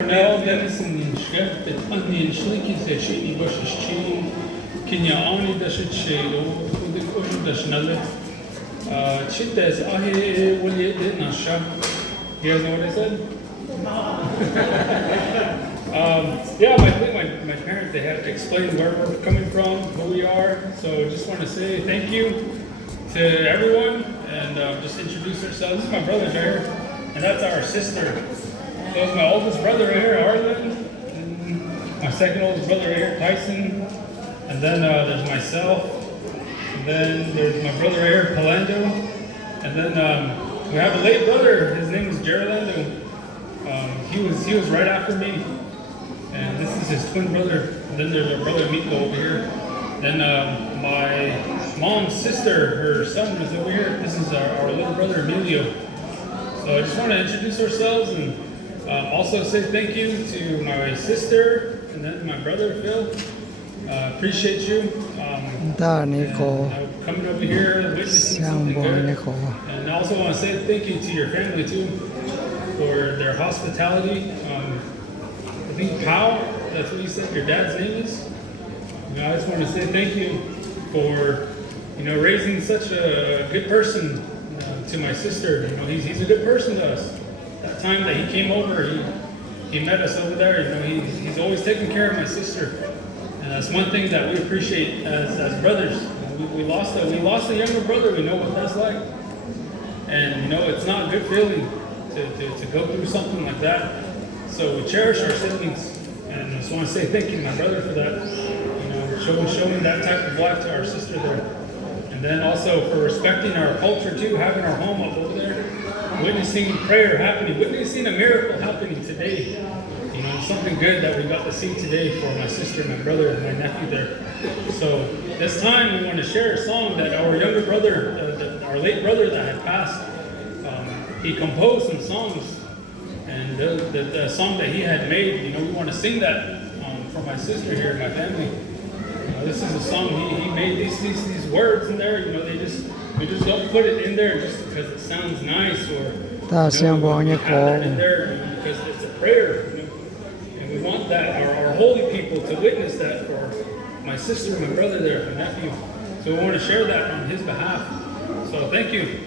Now, Dennis in the Schrift, the Onion Schlinky, the Shady Bushes Chili, Kenya Oni, the Shado, the Ocean, the Schnalle. Chitas, Ahe, will you did not shop? You guys know what I said? Yeah, I think my parents, they had to explain where we're coming from, who we are. So I just want to say thank you to everyone and just introduce ourselves. This is my brother right here, and that's our sister. So it's my oldest brother right here, Arlen, and my second oldest brother right here, Tyson, and then there's myself, and then there's my brother right here, Palando, and then we have a late brother. His name is Geralando. He was right after me, and this is his twin brother. And then there's our brother Miko over here. Then my mom's sister, her son is over here. This is our little brother Emilio. So I just want to introduce ourselves and also say thank you to my sister and then my brother Phil. Appreciate you. Coming over here, witnessing something good. And I also want to say thank you to your family too for their hospitality. I think Pao, that's what you said your dad's name is. I just want to say thank you for raising such a good person to my sister. He's a good person to us. That time that he came over, he met us over there. He's always taking care of my sister, and that's one thing that we appreciate as brothers. We lost a younger brother. We know what that's like, and it's not a good feeling to go through something like that. So we cherish our siblings, and I just want to say thank you, my brother, for that. Showing that type of life to our sister there, and then also for respecting our culture too, having our home up over there. Witnessing prayer happening, witnessing a miracle happening today. Something good that we got to see today for my sister, my brother, and my nephew there. So this time we want to share a song that our younger brother, our late brother that had passed, he composed some songs. And the song that he had made, we want to sing that for my sister here, my family. This is a song he made these words in there. We just don't put it in there just because it sounds nice or we have it in there because it's a prayer. And we want that our holy people to witness that for my sister, my brother there, my nephew. So we want to share that on his behalf. So thank you.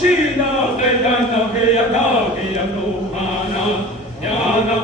shi na cây đàn na cây ya na cây ya no ha na ya na